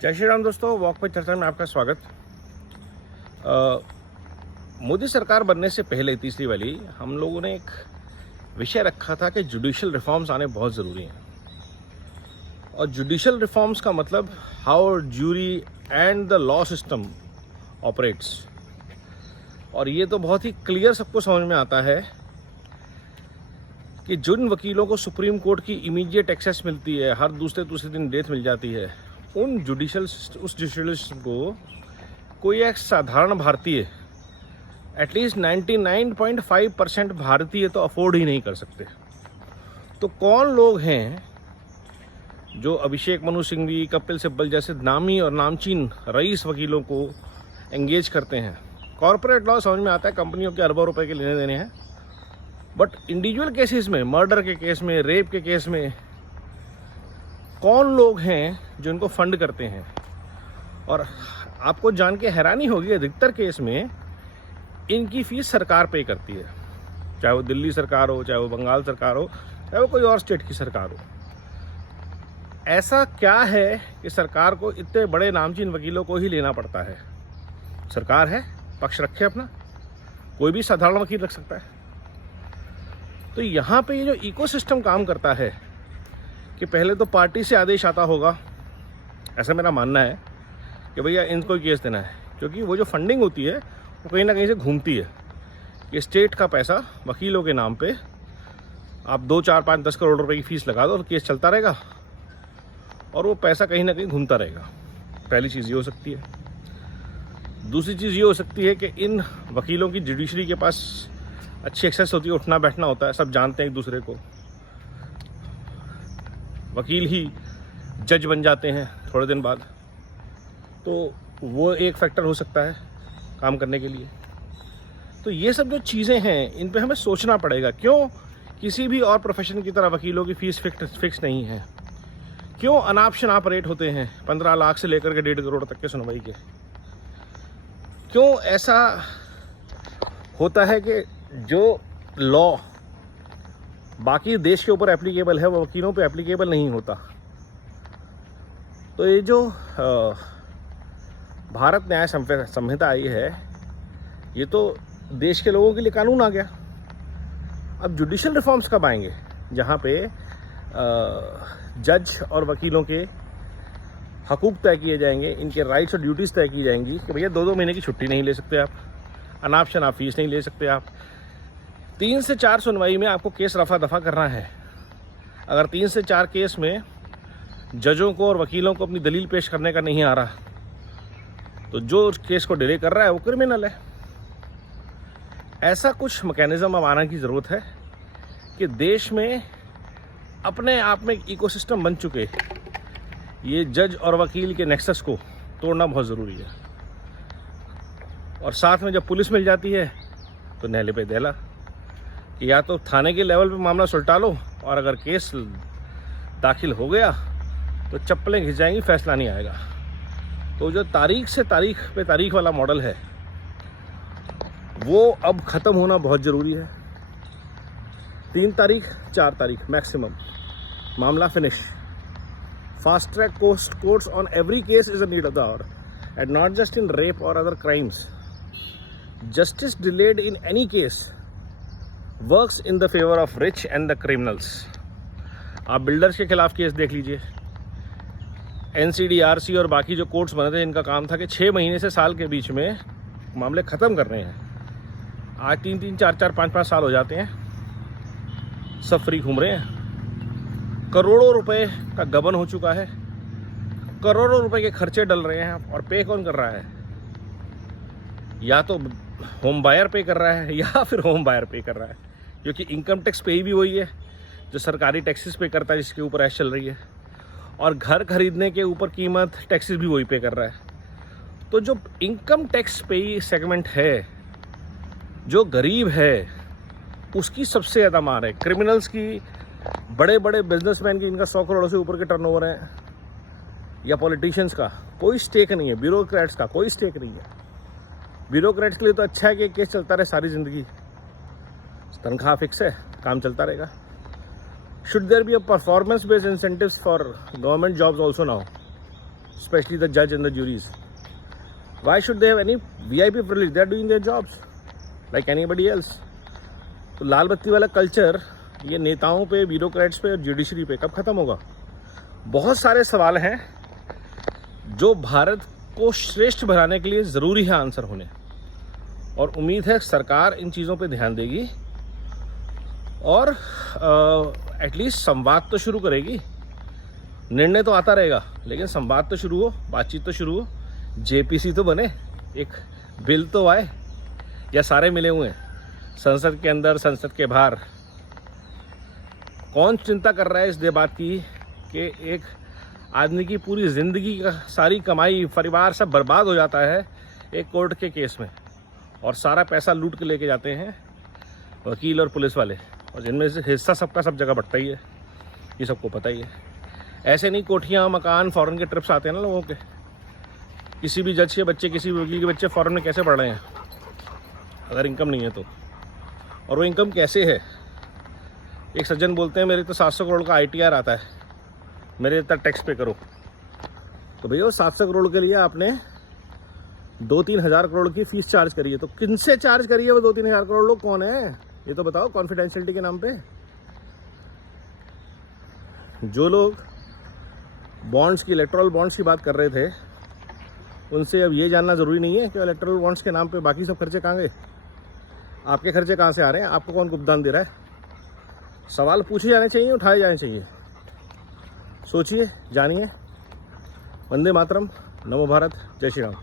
जय श्री राम दोस्तों, वॉक पे चर्चा में आपका स्वागत। मोदी सरकार बनने से पहले तीसरी वाली हम लोगों ने एक विषय रखा था कि जुडिशल रिफॉर्म्स आने बहुत ज़रूरी हैं। और जुडिशल रिफॉर्म्स का मतलब how jury and the law system operates. और ये तो बहुत ही क्लियर सबको समझ में आता है कि जिन वकीलों को सुप्रीम कोर्ट की इमीडिएट एक्सेस मिलती है, हर दूसरे दिन डेथ मिल जाती है, उस जुडिशल सिस्टम को कोई एक साधारण भारतीय, एटलीस्ट 99.5% भारतीय तो अफोर्ड ही नहीं कर सकते। तो कौन लोग हैं जो अभिषेक मनु सिंघवी, कपिल सिब्बल जैसे नामी और नामचीन रईस वकीलों को एंगेज करते हैं? कॉर्पोरेट लॉ समझ में आता है, कंपनियों के अरबों रुपए के लेने देने हैं, बट इंडिविजुअल केसेस में, मर्डर के केस में, रेप के केस में कौन लोग हैं जो इनको फंड करते हैं? और आपको जान के हैरानी होगी, अधिकतर केस में इनकी फीस सरकार पे करती है, चाहे वो दिल्ली सरकार हो, चाहे वो बंगाल सरकार हो, चाहे वो कोई और स्टेट की सरकार हो। ऐसा क्या है कि सरकार को इतने बड़े नामचीन वकीलों को ही लेना पड़ता है? सरकार है, पक्ष रखे अपना, कोई भी साधारण वकील रख सकता है। तो यहाँ पे ये जो इकोसिस्टम काम करता है कि पहले तो पार्टी से आदेश आता होगा, ऐसा मेरा मानना है कि भैया इनको केस देना है, क्योंकि वो जो फंडिंग होती है वो कहीं ना कहीं से घूमती है कि स्टेट का पैसा वकीलों के नाम पे आप 2, 4, 5, 10 करोड़ रुपए की फीस लगा दो और केस चलता रहेगा और वो पैसा कहीं ना कहीं घूमता रहेगा। पहली चीज़ ये हो सकती है। दूसरी चीज़ ये हो सकती है कि इन वकीलों की जुडिशरी के पास अच्छी एक्सेस होती है, उठना बैठना होता है, सब जानते हैं एक दूसरे को, वकील ही जज बन जाते हैं थोड़े दिन बाद, तो वो एक फैक्टर हो सकता है काम करने के लिए। तो ये सब जो चीज़ें हैं इन पे हमें सोचना पड़ेगा। क्यों किसी भी और प्रोफेशन की तरह वकीलों की फीस फिक्स नहीं है? क्यों अनाप शनाप रेट होते हैं 15 लाख से लेकर के 1.5 करोड़ तक के सुनवाई के? क्यों ऐसा होता है कि जो लॉ बाकी देश के ऊपर एप्लीकेबल है वो वकीलों पे एप्लीकेबल नहीं होता? तो ये जो भारत न्याय संहिता आई है, ये तो देश के लोगों के लिए कानून आ गया। अब जुडिशल रिफॉर्म्स कब आएंगे जहाँ पे जज और वकीलों के हकूक तय किए जाएंगे, इनके राइट्स और ड्यूटीज़ तय की जाएंगी कि भैया 2-2 महीने की छुट्टी नहीं ले सकते आप, अनाप शनाप फीस नहीं ले सकते आप, 3 से 4 सुनवाई में आपको केस रफा दफा करना है। अगर 3 से 4 केस में जजों को और वकीलों को अपनी दलील पेश करने का नहीं आ रहा, तो जो केस को डिले कर रहा है वो क्रिमिनल है। ऐसा कुछ मैकेनिज्म अब आने की ज़रूरत है कि देश में अपने आप में एक इकोसिस्टम बन चुके ये जज और वकील के नेक्सस को तोड़ना बहुत ज़रूरी है। और साथ में जब पुलिस मिल जाती है तो नहले पे दहला कि या तो थाने के लेवल पे मामला सुलटा लो, और अगर केस दाखिल हो गया तो चप्पलें घिस जाएंगी, फैसला नहीं आएगा। तो जो तारीख से तारीख पे तारीख वाला मॉडल है वो अब ख़त्म होना बहुत ज़रूरी है। 3 तारीख 4 तारीख मैक्सिमम मामला finish. Fast track courts on every case is a need of the hour, and not just in rape और other crimes. Justice delayed in any case works in the favour of rich and the criminals. आप builders के खिलाफ case देख लीजिए, NCDRC और बाकी जो courts बने थे, इनका काम था कि 6 महीने से साल के बीच में मामले ख़त्म करने हैं। आज 3-3, 4-4, 5-5 साल हो जाते हैं, सब फ्री घूम रहे हैं। करोड़ों रुपए का गबन हो चुका है, करोड़ों रुपए के खर्चे डल रहे हैं, और पे कौन कर रहा है? या तो होम बायर पे कर रहा है या फिर होम बायर पे कर रहा है, क्योंकि इनकम टैक्स पे भी वही है जो सरकारी टैक्सेस पे करता है, जिसके ऊपर ऐश चल रही है, और घर खरीदने के ऊपर कीमत टैक्सेस भी वही पे कर रहा है। तो जो इनकम टैक्स पे सेगमेंट है, जो गरीब है, उसकी सबसे ज़्यादा मार है। क्रिमिनल्स की, बड़े बड़े बिजनेसमैन की, इनका 100 करोड़ से ऊपर के टर्नओवर है, या पॉलिटिशियंस का कोई स्टेक नहीं है, ब्यूरोक्रेट्स का कोई स्टेक नहीं है। ब्यूरोक्रेट्स के लिए तो अच्छा है कि केस चलता रहे सारी ज़िंदगी, तनख्वाह फिक्स है, काम चलता रहेगा। Should there be a performance based incentives for government jobs also now? especially the judge and the juries. Why should they have any VIP privilege? They are doing their jobs like anybody else. तो लाल बत्ती वाला culture ये नेताओं पे, bureaucrats पे और judiciary पे कब खत्म होगा? बहुत सारे सवाल हैं जो भारत को श्रेष्ठ बनाने के लिए ज़रूरी है आंसर होने, और उम्मीद है सरकार इन चीज़ों पे ध्यान देगी और एटलीस्ट संवाद तो शुरू करेगी। निर्णय तो आता रहेगा, लेकिन संवाद तो शुरू हो, बातचीत तो शुरू हो, जेपीसी तो बने, एक बिल तो आए, या सारे मिले हुए हैं संसद के अंदर, संसद के बाहर। कौन चिंता कर रहा है इस बात की कि एक आदमी की पूरी ज़िंदगी का सारी कमाई, परिवार सब बर्बाद हो जाता है एक कोर्ट के केस में, और सारा पैसा लूट के लेके जाते हैं वकील और पुलिस वाले, और जिनमें से हिस्सा सबका सब जगह बढ़ता ही है, ये सबको पता ही है। ऐसे नहीं कोठियाँ, मकान, फॉरेन के ट्रिप्स आते हैं ना लोगों के। किसी भी जज के बच्चे, किसी भी वकील के बच्चे फॉरेन में कैसे पढ़ रहे हैं अगर इनकम नहीं है तो? और वो इनकम कैसे है? एक सज्जन बोलते हैं मेरे तो 700 करोड़ का ITR आता है, मेरे इतना टैक्स पे करो। तो भैया 700 करोड़ के लिए आपने 2-3 हज़ार करोड़ की फीस चार्ज करी है, तो किनसे चार्ज करी है वो 2-3 हज़ार करोड़ लोग कौन है ये तो बताओ, कॉन्फिडेंशियलिटी के नाम पे। जो लोग बॉन्ड्स की, इलेक्टोरल बॉन्ड्स की बात कर रहे थे, उनसे अब ये जानना ज़रूरी नहीं है कि इलेक्टोरल बॉन्ड्स के नाम पे बाकी सब खर्चे कहाँ गए, आपके खर्चे कहाँ से आ रहे हैं, आपको कौन गुप्तान दे रहा है। सवाल पूछे जाने चाहिए, उठाए जाने चाहिए। सोचिए, जानिए। वंदे मातरम, नमो भारत, जय श्री राम।